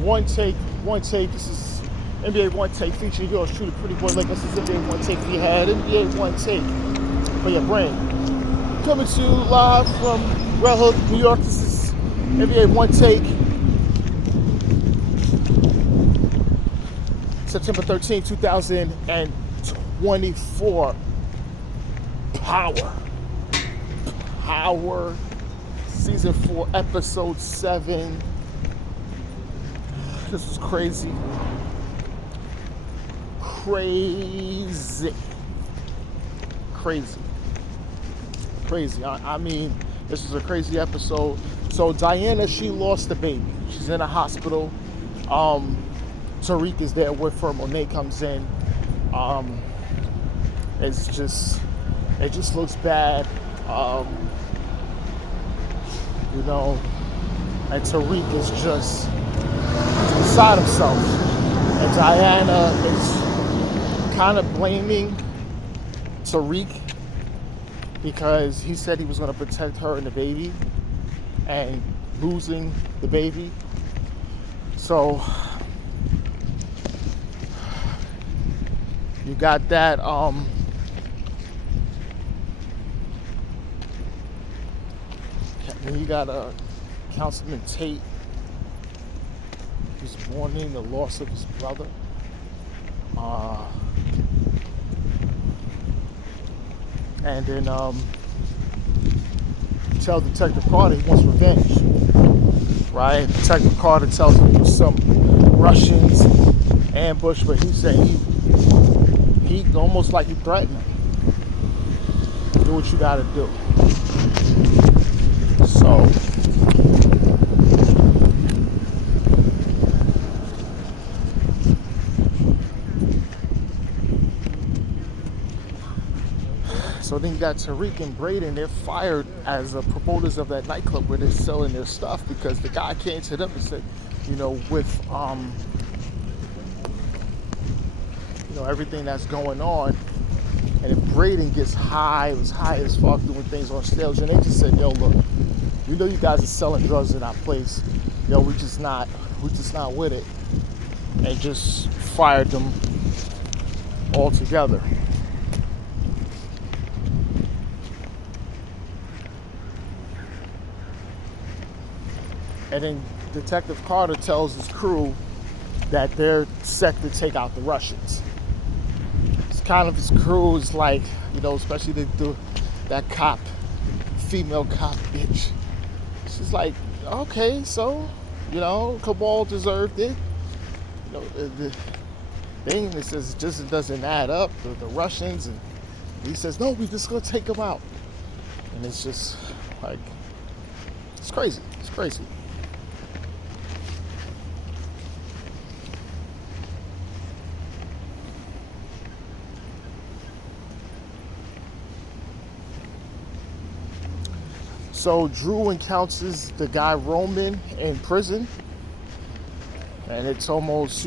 One take, one take. This is NBA One Take featuring yours truly, Pretty Boy Lakers. This is NBA One Take we had. NBA One Take for your brain. Coming to you live from Red Hook, New York. This is NBA One Take. September 13, 2024. Power. Season 4, episode 7. This was crazy. Crazy. I mean, this was a crazy episode. So Diana, she lost the baby. She's in a hospital. Tariq is there with her. Monet comes in. It just looks bad. And Tariq is just beside himself. And Diana is kind of blaming Tariq because he said he was going to protect her and the baby and losing the baby. So you got that. Then you got Councilman Tate, who's mourning the loss of his brother. And then tell Detective Carter he wants revenge, right? Detective Carter tells him there's some Russians ambush, but he said he almost like he threatened him. Do what you gotta do. So then you got Tariq and Braden. They're fired as promoters of that nightclub where they're selling their stuff because the guy came to them and said, with everything that's going on, and if Braden gets high, it was high as fuck doing things on stage, and they just said, yo, look, you guys are selling drugs in our place. We're just not with it, and just fired them altogether. And then Detective Carter tells his crew that they're set to take out the Russians. It's kind of his crew is like, especially that cop, female cop bitch. She's like, okay, so, Cabal deserved it. The thing that says it doesn't add up. The Russians, and he says, no, we just gonna take them out. And it's just like, it's crazy. So Drew encounters the guy Roman in prison, and it's almost,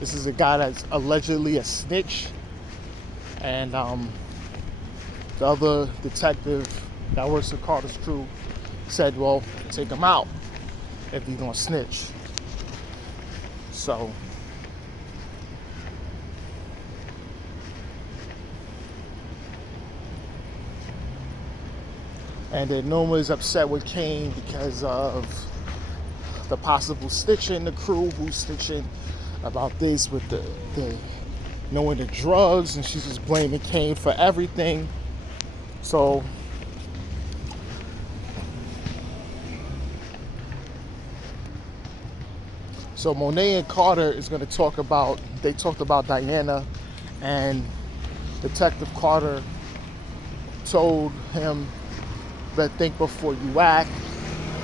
this is a guy that's allegedly a snitch, and the other detective that works with Carter's crew said, well, take him out if he's gonna snitch. So and then Noma is upset with Kane because of the possible snitching, the crew who's snitching about this with the knowing the drugs, and she's just blaming Kane for everything. So Monet and Carter is going to talked about Diana, and Detective Carter told him that think before you act,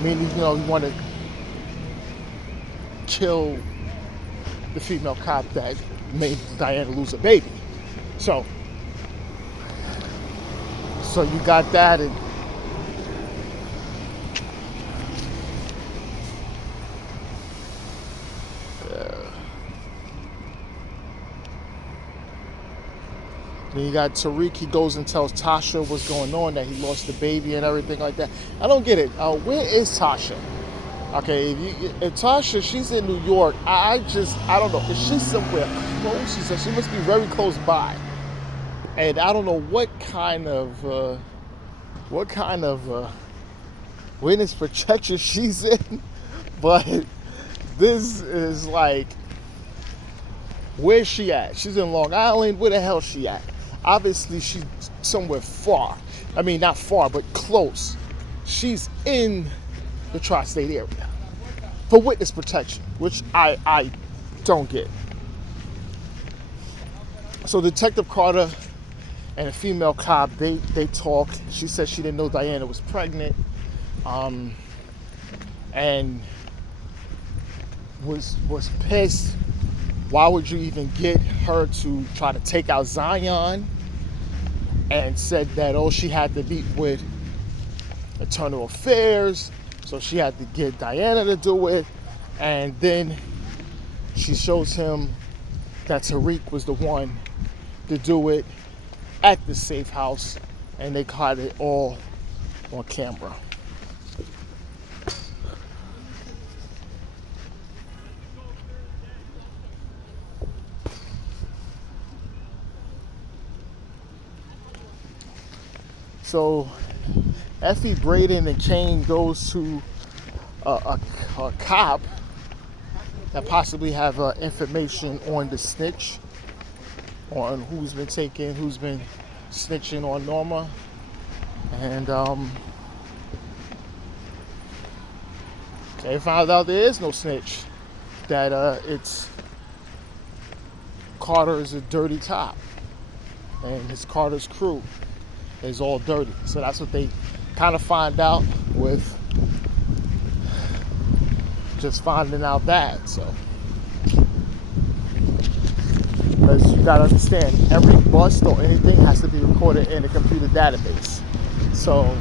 meaning, you want to kill the female cop that made Diana lose a baby. So you got that, and then you got Tariq. He goes and tells Tasha what's going on, that he lost the baby and everything like that. I don't get it. Where is Tasha? Okay, if Tasha, she's in New York, I don't know. If she's somewhere close, she said she must be very close by. And I don't know what kind of witness protection she's in, but this is like, where's she at? She's in Long Island. Where the hell she at? Obviously, she's somewhere far. I mean, not far, but close. She's in the tri-state area for witness protection, which I don't get. So Detective Carter and a female cop, they talk. She said she didn't know Diana was pregnant, and was pissed. Why would you even get her to try to take out Zion? And said that, oh, she had to meet with Internal Affairs, so she had to get Diana to do it. And then she shows him that Tariq was the one to do it at the safe house, and they caught it all on camera. So Effie, Braden, and Kane goes to a cop that possibly have information on the snitch, on who's been snitching on Norma. And they found out there is no snitch, that it's Carter is a dirty cop, and his Carter's crew is all dirty. So that's what they kind of find out with just finding out that. So, because you gotta understand, every bust or anything has to be recorded in a computer database. So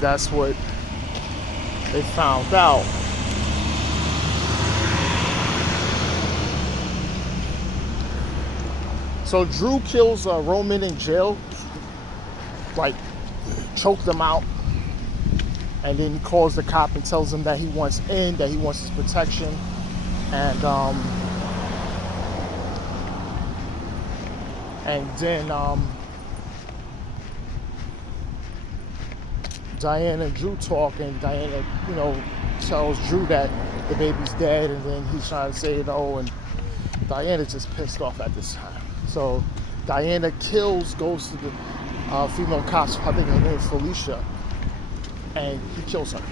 that's what they found out. So Drew kills Roman in jail, like choked him out, and then he calls the cop and tells him that he wants that he wants his protection, and then Diana and Drew talk, and Diana, tells Drew that the baby's dead, and then he's trying to say no, and Diana's just pissed off at this time. So Diana goes to the female cops, I think her name is Felicia, and he kills her.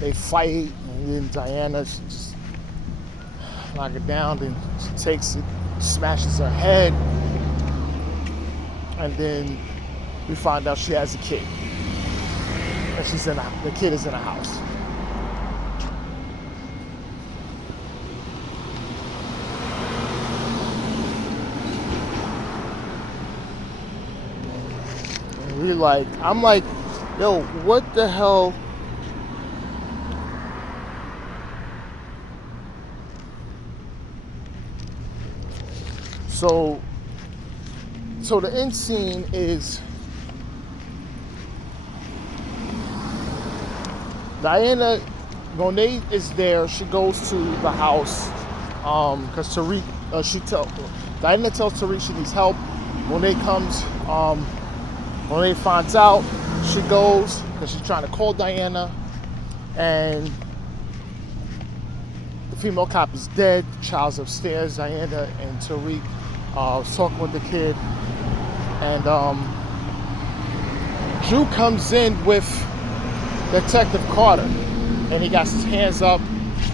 They fight, and then Diana just knock it down, then she takes it, smashes her head, and then we find out she has a kid, and the kid is in a house. I'm like, yo, what the hell? So the end scene is Diana, Monet is there. She goes to the house because Tariq, Diana tells Tariq she needs help. Monet comes. Monet finds out. She goes because she's trying to call Diana, and the female cop is dead. The child's upstairs. Diana and Tariq was talking with the kid, and Drew comes in with Detective Carter, and he got his hands up.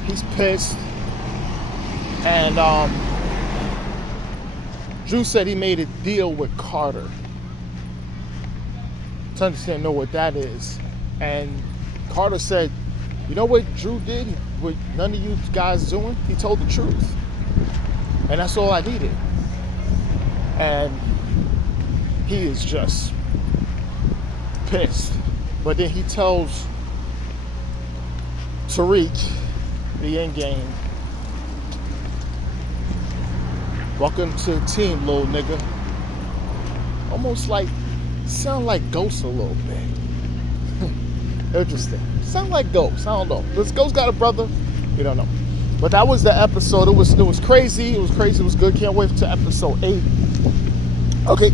He's pissed, and Drew said he made a deal with Carter. To understand, know what that is. And Carter said, you know what Drew did, what none of you guys doing? He told the truth. And that's all I needed. And he is just pissed. But then he tells Tariq, the end game, welcome to the team, little nigga. Almost like sound like Ghost a little bit. Interesting. Sound like Ghost. I don't know. Does Ghost got a brother? You don't know. But that was the episode. It was crazy. It was crazy. It was good. Can't wait to episode 8. Okay,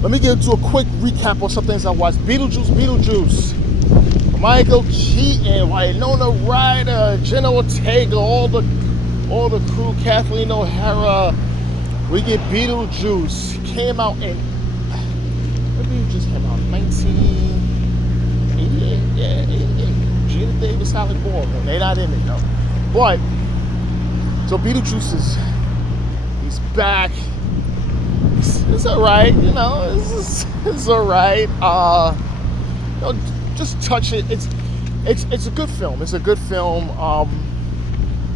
let me get into a quick recap on some things I watched. Beetlejuice. Michael Keaton, Winona Ryder, Jenna Ortega, all the crew, Kathleen O'Hara. We get Beetlejuice. Came out in, what Beetlejuice came out? 1988? Yeah, 88. Gina Davis, Alec Baldwin. They're not in it though. But, so Beetlejuice he's back. It's alright, you know, it's alright. Just touch it. It's a good film. It's a good film.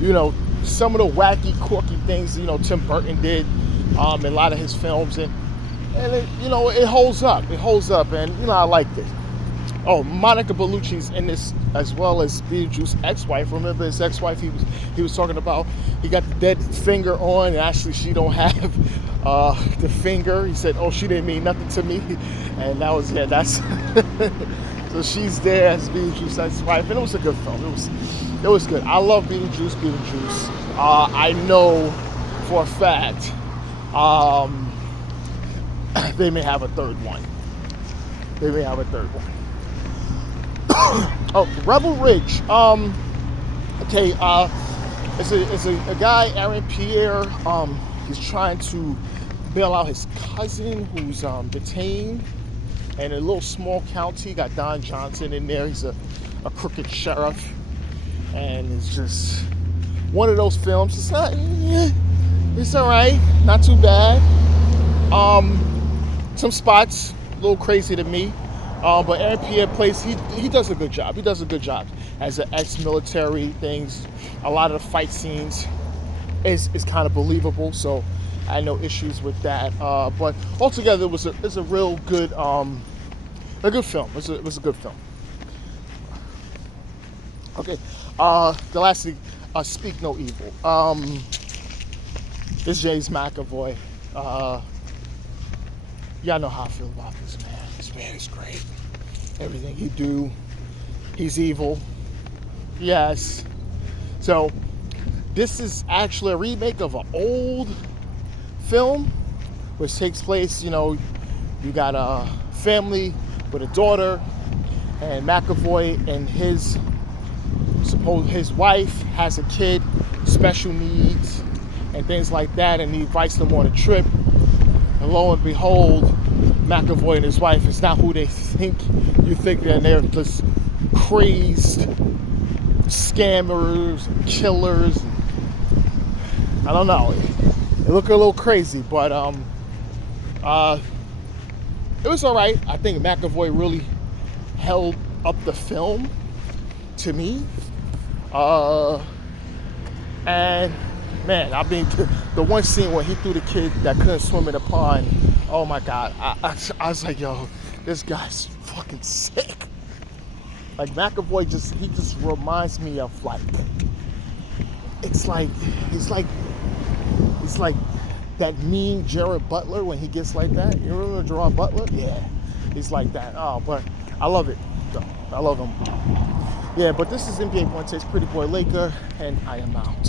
You know, some of the wacky, quirky things, you know, Tim Burton did in a lot of his films, and it, you know, it holds up. It holds up, and you know, I liked it. Oh, Monica Bellucci's in this as well as Beetlejuice's ex-wife. Remember his ex-wife? He was talking about he got the dead finger on, and actually she don't have the finger. He said, "Oh, she didn't mean nothing to me," and that was that's. So she's there as Beetlejuice's ex-wife, and it was a good film. It was good. I love Beetlejuice. I know for a fact they may have a third one. Oh, Rebel Ridge. Okay, it's a guy, Aaron Pierre. He's trying to bail out his cousin who's detained in a little small county. Got Don Johnson in there. He's a crooked sheriff, and it's just one of those films. It's not. It's all right. Not too bad. Some spots a little crazy to me. But Aaron Pierre plays, he does a good job. He does a good job as an ex-military things. A lot of the fight scenes is kind of believable, so I had no issues with that. But altogether, it's a real good, a good film. It was a good film. Okay, the last thing, Speak No Evil. It's James McAvoy. Y'all know how I feel about this man. This man is great. Everything he do, he's evil. Yes. So this is actually a remake of an old film, which takes place, you know, you got a family with a daughter, and McAvoy and his wife has a kid, special needs, and things like that, and he invites them on a trip. And lo and behold, McAvoy and his wife is not who they think. You think that they're just crazed scammers, and killers. I don't know. They look a little crazy, but it was all right. I think McAvoy really held up the film to me. And man, I mean, the one scene where he threw the kid that couldn't swim in the pond, oh my God. I was like, yo, this guy's fucking sick. Like McAvoy just reminds me of he's like that mean Jared Butler when he gets like that. You remember Gerard Butler? Yeah, he's like that. Oh, but I love it. I love him. Yeah, but this is NBA Points, Pretty Boy Laker, and I am out.